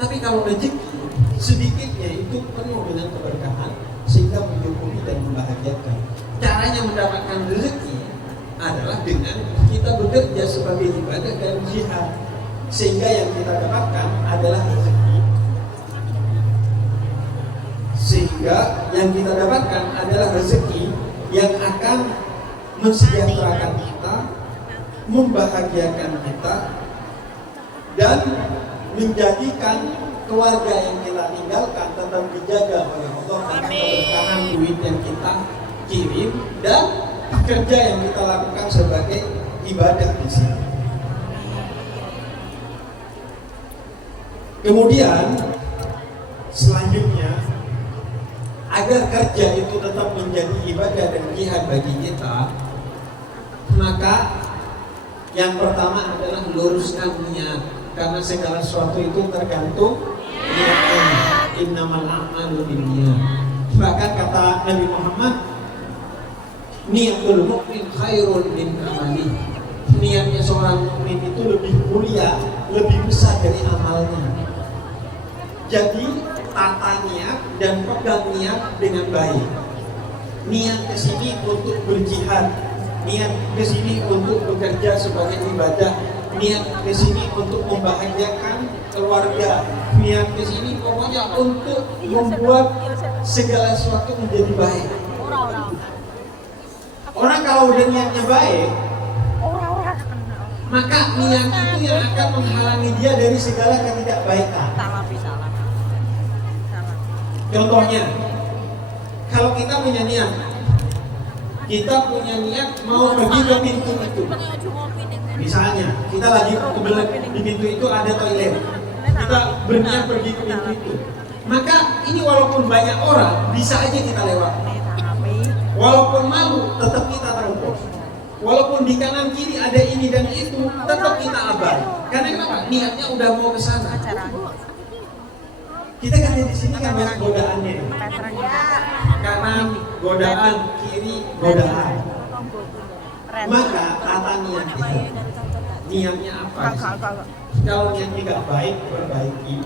Tapi kalau rezeki sedikitnya itu penuh dengan keberkahan sehingga mencukupi dan membahagiakan. Caranya mendapatkan rezeki adalah dengan kita bekerja sebagai ibadah dan jihad, sehingga yang kita dapatkan adalah rezeki. Sehingga yang kita dapatkan adalah rezeki yang akan mensejahterakan kita, membahagiakan kita, dan menjadikan keluarga yang kita tinggalkan tetap dijaga oleh Allah karena keberkahan duit yang kita kirim dan kerja yang kita lakukan sebagai ibadah di sini. Kemudian selanjutnya, agar kerja itu tetap menjadi ibadah dan jihad bagi kita, maka yang pertama adalah luruskan niat, karena segala sesuatu itu tergantung niatnya. Innamal a'malu binniyat. Bahkan kata Nabi Muhammad, niatul mukmin khairun min amali. Niatnya seorang mukmin itu lebih mulia, lebih besar dari amalnya. Jadi tata niat dan pegang niat dengan baik. Niat ke sini untuk berjihad, niat ke sini untuk bekerja sebagai ibadah, niat ke sini untuk membahagiakan keluarga, niat ke sini pokoknya untuk membuat segala sesuatu menjadi baik. Orang kalau udah niatnya baik, maka niat itu yang akan menghalangi dia dari segala ketidakbaikan. Contohnya, kalau kita punya niat mau pergi ke pintu itu. Misalnya, kita lagi kebelet di pintu itu ada toilet. Kita berniat pergi ke pintu itu. Maka ini walaupun banyak orang, bisa aja kita lewat. Walaupun malu, tetap kita terobos. Walaupun di kanan kiri ada ini dan itu, tetap kita abai. Karena kenapa? Niatnya udah mau ke sana. Kita kan di sini kan banyak godaannya. Kanan godaan, kiri godaan. Maka tata niat kita. Niatnya apa? Kalau niatnya nggak baik, perbaiki.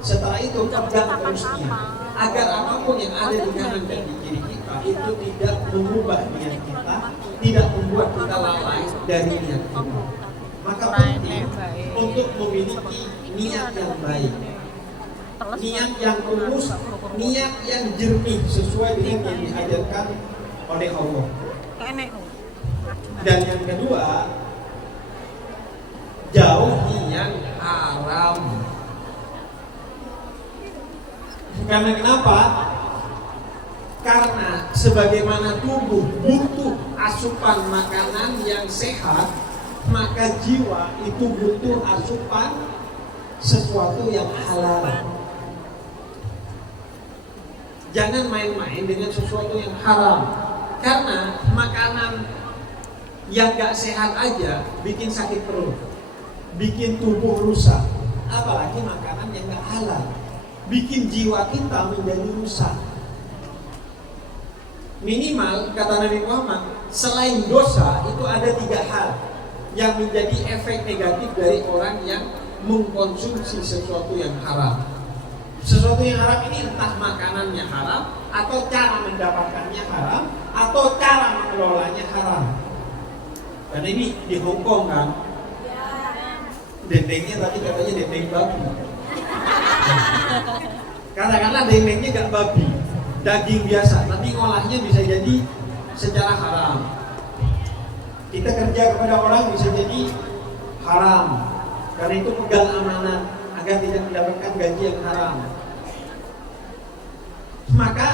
Setelah itu pegang terus niat. Agar apapun yang ada di kanan dan di kiri kita itu tidak mengubah niat kita, tidak membuat kita lalai dari niat kita. Maka penting untuk memiliki niat yang baik, niat yang tulus, niat yang jernih sesuai dengan yang diajarkan oleh Allah. Dan yang kedua, jauhi yang haram. Karena kenapa? Karena sebagaimana tubuh butuh asupan makanan yang sehat, maka jiwa itu butuh asupan sesuatu yang halal. Jangan main-main dengan sesuatu yang haram. Karena makanan yang gak sehat aja bikin sakit perut, bikin tubuh rusak. Apalagi makanan yang gak halal, bikin jiwa kita menjadi rusak. Minimal, kata Nabi Muhammad, selain dosa itu ada 3 hal yang menjadi efek negatif dari orang yang mengkonsumsi sesuatu yang haram. Sesuatu yang haram ini entah makanannya haram, atau cara mendapatkannya haram, atau cara mengelolanya haram. Karena ini di Hong Kong kan, dendengnya tadi katanya dendeng babi. Katakanlah dendengnya gak babi, daging biasa, tapi ngolahnya bisa jadi secara haram. Kita kerja kepada orang bisa jadi haram, karena itu pegang amanah agar tidak mendapatkan gaji yang haram. Maka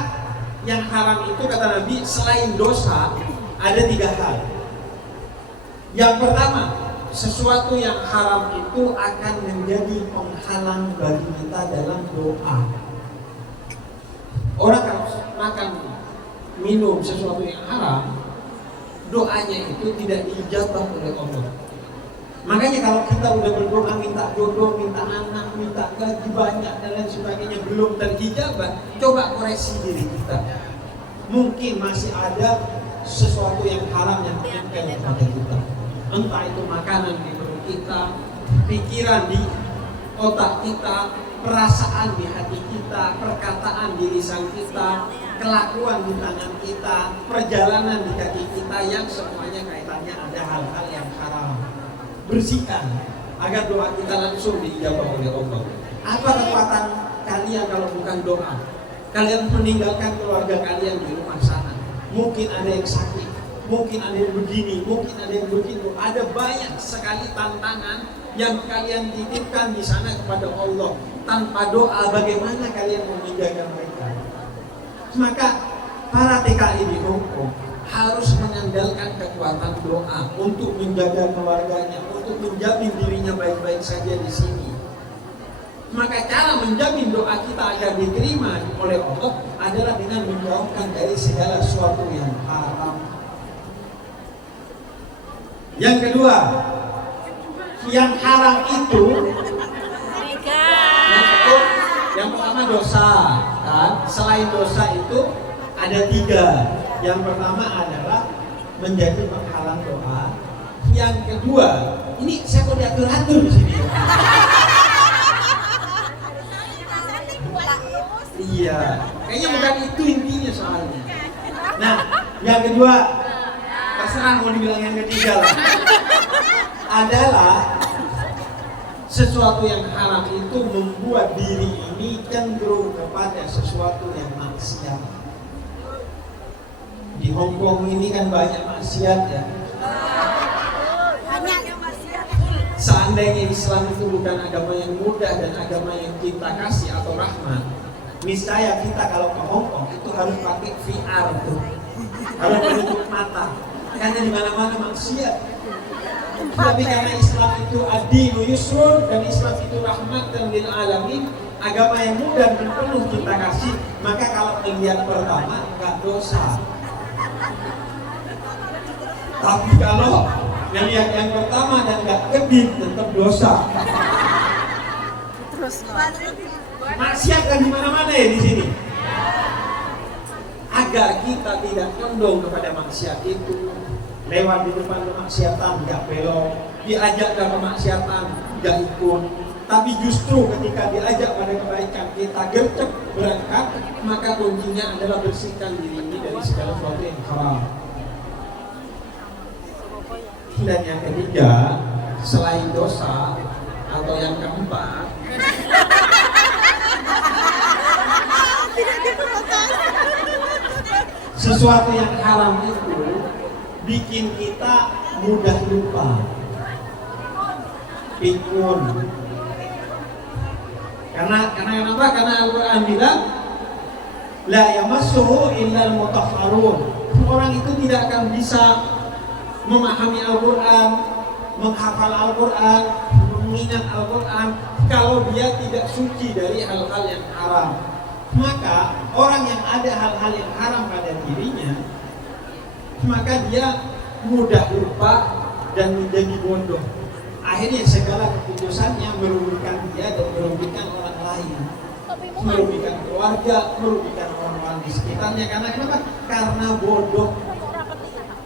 yang haram itu kata Nabi selain dosa ada 3 hal. Yang pertama, sesuatu yang haram itu akan menjadi penghalang bagi kita dalam doa. Orang kalau makan minum sesuatu yang haram, doanya itu tidak diijabah oleh Allah. Makanya kalau kita udah berdoa minta jodoh, minta anak, minta gaji banyak dan lain sebagainya belum terijabah, coba koreksi diri kita. Mungkin masih ada sesuatu yang haram yang menempel pada kita. Entah itu makanan di perut kita, pikiran di otak kita, perasaan di hati kita, perkataan di lisan kita, kelakuan di tangan kita, perjalanan di kaki kita yang semuanya kaitannya ada hal-hal yang haram. Bersihkan agar doa kita langsung diijabah oleh Allah. Apa kekuatan kalian kalau bukan doa? Kalian meninggalkan keluarga kalian di rumah sana. Mungkin ada yang sakit, mungkin ada yang begini, mungkin ada yang begitu. Ada banyak sekali tantangan yang kalian titipkan di sana kepada Allah. Tanpa doa bagaimana kalian mau menjaga mereka? Maka para TKI di Hongkong harus mengandalkan kekuatan doa untuk menjaga keluarganya, untuk menjamin dirinya baik-baik saja di sini. Maka cara menjamin doa kita agar diterima oleh Allah adalah dengan menjauhkan dari segala sesuatu yang haram. Yang kedua, yang haram itu yang pertama dosa, kan? Selain dosa itu ada 3. Yang pertama adalah menjadi penghalang doa. Yang kedua, ini saya mau diatur-atur di sini. Iya, kayaknya bukan itu intinya soalnya. Nah, yang kedua, terserah mau dibilang yang ketiga lah. Adalah sesuatu yang haram itu membuat diri ini cenderung kepada sesuatu yang maksiat. Di Hongkong ini kan banyak maksiat ya. Seandainya Islam itu bukan agama yang mudah dan agama yang cinta kasih atau rahmat, niscaya kita kalau ke Hongkong itu harus pakai VR tuh, harus menutup mata, karena di mana-mana maksiat. Tapi karena Islam itu ad-dinu yusrun dan Islam itu rahmatan lil alamin, agama yang mudah dan penuh cinta kasih, maka kalau melihat pertama enggak dosa. Tapi kalau melihat yang pertama dan enggak kedip tetap dosa. Terus maksiat kan di mana-mana ya di sini. Agar kita tidak condong kepada maksiat itu, lewat di depan kemaksiatan nggak belok, diajak ke kemaksiatan nggak ikut, tapi justru ketika diajak pada kebaikan kita gercep berangkat, maka kuncinya adalah bersihkan diri ini dari segala sesuatu yang haram. Dan yang ketiga, selain dosa atau yang keempat, sesuatu yang haram itu bikin kita mudah lupa, pikun. Karena kenapa? Karena Al-Quran bilang la yamassuhu illal mutahharun. Orang itu tidak akan bisa memahami Al-Quran, menghafal Al-Quran, mengingat Al-Quran kalau dia tidak suci dari hal-hal yang haram. Maka orang yang ada hal-hal yang haram pada dirinya, maka dia mudah lupa dan menjadi bodoh. Akhirnya segala keputusannya merugikan dia dan merugikan orang lain, merugikan keluarga, merugikan orang-orang di sekitarnya. Karena kenapa? Karena bodoh.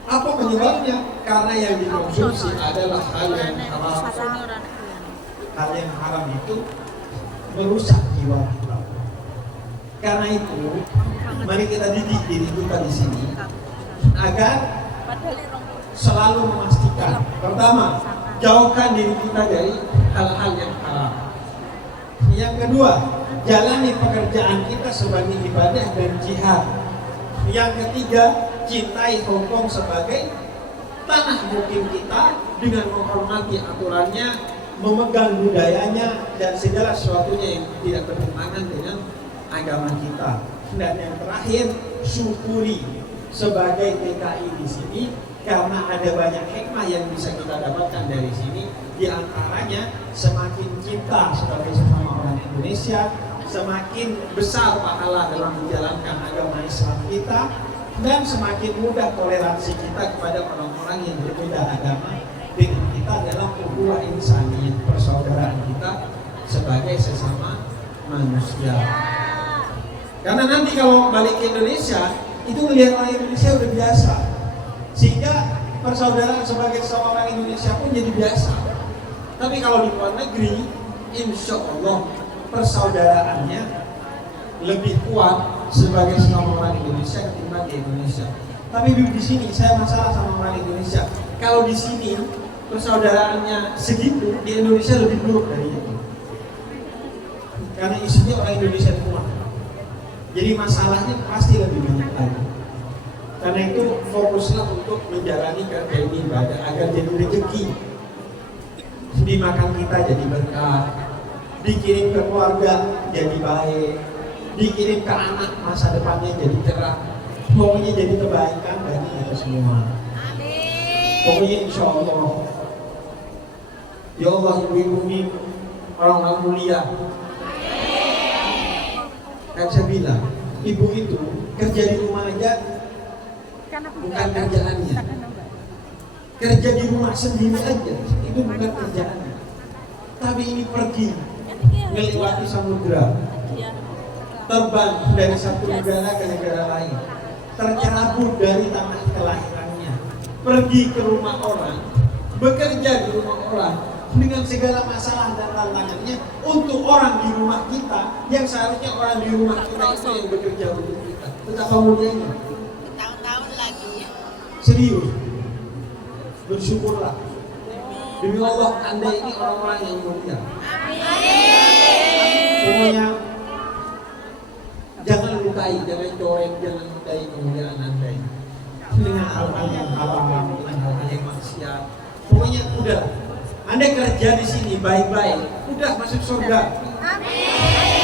Apa penyebabnya? Karena yang dikonsumsi adalah hal yang haram. Hal yang haram itu merusak jiwa kita. Karena itu, mari kita didik diri kita di sini agar selalu memastikan, pertama, jauhkan diri kita dari hal-hal yang haram. Yang kedua, jalani pekerjaan kita sebagai ibadah dan jihad. Yang ketiga, cintai Hongkong sebagai tanah mukim kita dengan menghormati aturannya, memegang budayanya dan segala sesuatunya yang tidak bertentangan dengan agama kita. Dan yang terakhir, syukuri sebagai TKI di sini karena ada banyak hikmah yang bisa kita dapatkan dari sini. Di antaranya semakin cinta sebagai sesama orang Indonesia, semakin besar pahala dalam menjalankan agama Islam kita, dan semakin mudah toleransi kita kepada orang-orang yang berbeda agama dengan kita dalam ukhuwah insaniyah, persaudaraan kita sebagai sesama manusia. Karena nanti kalau balik ke Indonesia, itu melihat orang Indonesia udah biasa, sehingga persaudaraan sebagai sesama orang Indonesia pun jadi biasa. Tapi kalau di luar negeri, insya Allah persaudaraannya lebih kuat sebagai sesama orang Indonesia ketimbang di Indonesia. Tapi di sini saya masalah sama orang Indonesia. Kalau di sini persaudaraannya segitu, di Indonesia lebih buruk dari itu. Karena isinya orang Indonesia semua. Jadi masalahnya pasti lebih banyak lagi. Karena itu fokuslah untuk menjalani kerja ini ibadah agar jadi rezeki. Dimakan kita jadi berkah, dikirim ke keluarga jadi baik, dikirim ke anak masa depannya jadi cerah. Pokoknya jadi kebaikan bagi kita semua. Pokoknya insya Allah. Ya Allah, ibu-ibu ini orang-orang mulia. Kan saya bilang, ibu itu kerja di rumah aja bukan kerjaannya. Kerja di rumah sendiri aja itu bukan kerjaannya. Tapi ini pergi melewati samudera, terbang dari satu negara ke negara lain, tercerabut dari tanah kelahirannya, pergi ke rumah orang, bekerja di rumah orang dengan segala masalah dan tantangannya untuk orang di rumah kita yang seharusnya orang di rumah kita itu yang bekerja untuk kita. Betapa mulianya. Tahun-tahun lagi. Serius. Bersyukurlah. Demi Allah, Anda ini orang-orang yang mulia. Pokoknya jangan lukai, jangan corek, jangan lukai kemuliaan Anda ini dengan hal-hal yang haram, dengan hal-hal yang maksiat. Pokoknya udah, Anda kerja di sini baik-baik, udah masuk surga.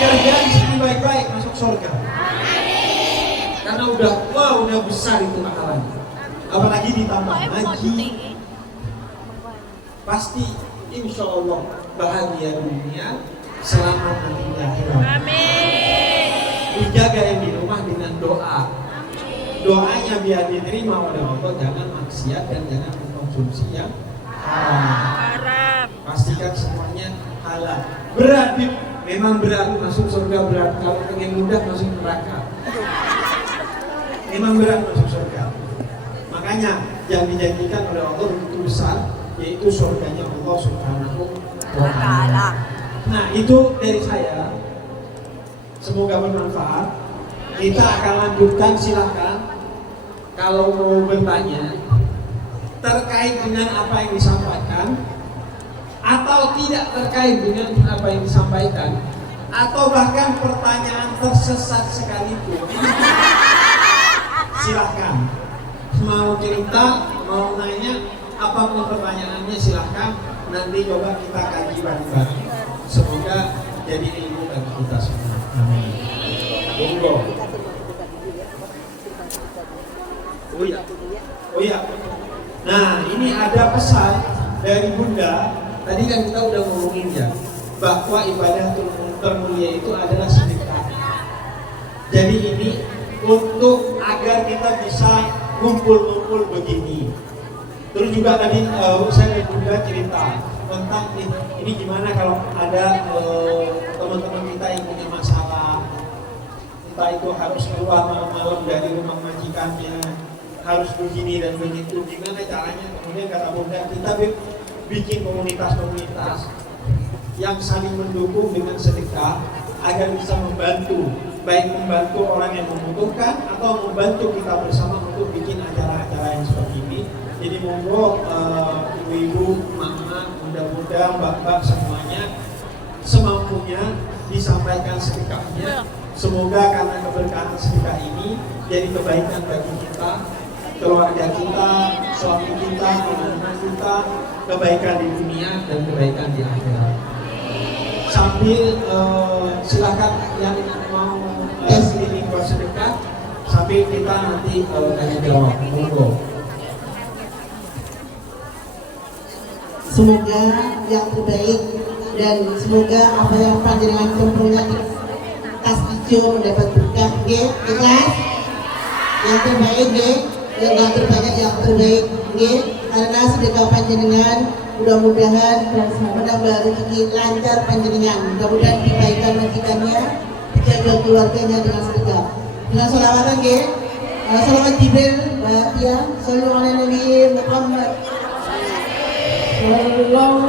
Kerja di sini baik-baik, masuk surga. Karena udah besar itu pahalanya. Apalagi ditambah haji, pasti insya Allah bahagia dunia, selamat nanti di akhirat. Dijaga yang di rumah dengan doa. Doanya biar diterima oleh Allah, jangan maksiat dan jangan mengkonsumsi yang haram. Pastikan semuanya halal. Berat, memang berat, masuk surga berat. Kalau pengen mudah masuk neraka. Memang berat masuk surga. Makanya yang dijanjikan oleh Allah begitu besar, yaitu surganya Allah Subhanahu wa Ta'ala. Nah, itu dari saya. Semoga bermanfaat. Kita akan lanjutkan, silahkan kalau mau bertanya terkait dengan apa yang disampaikan atau tidak terkait dengan apa yang disampaikan, atau bahkan pertanyaan tersesat sekalipun. Silahkan. Mau cerita, mau nanya, apapun pertanyaannya silahkan. Nanti coba kita kaji bareng-bareng. Semoga jadi ilmu bagi kita semua. Amin. Monggo. Oh iya. Nah, ini ada pesan dari Bunda. Tadi kan kita udah ngomongin ya, bahwa ibadah termulia itu adalah sedekah. Jadi ini untuk agar kita bisa ngumpul-ngumpul begini. Terus juga tadi saya juga cerita tentang ini gimana kalau ada teman-teman kita yang punya masalah, entah itu harus keluar malam-malam dari rumah majikannya, harus begini dan begitu. Gimana caranya? Kemudian kata Bunda, kita bikin komunitas-komunitas yang saling mendukung dengan sedekah agar bisa membantu, baik membantu orang yang membutuhkan atau membantu kita bersama untuk bikin acara-acara yang seperti ini. Jadi monggo ibu-ibu, mama, muda-muda, mbak-mbak semuanya semampunya disampaikan sedekahnya. Semoga karena keberkahan sedekah ini jadi kebaikan bagi kita, keluarga kita, suami kita, anak-anak kita, kebaikan di dunia dan kebaikan di akhirat. Sambil silakan yang mau ini buat sedekah, sambil kita nanti tanya jawab. Monggo. Semoga yang terbaik dan semoga apa yang panjenengan tempuhnya tas hijau mendapat berkah, ikhlas. Yang terbaik, yang terbanyak yang terbaik, karena sedekah panjenengan mudah-mudahan menambah rezeki lancar panjenengan, mudah-mudahan dibaikan majikannya, dijaga keluarganya dengan sedekah. Dengan sholawatan, sholawat Jibril, Mbak Tia, sholawat Nabi Muhammad. Allah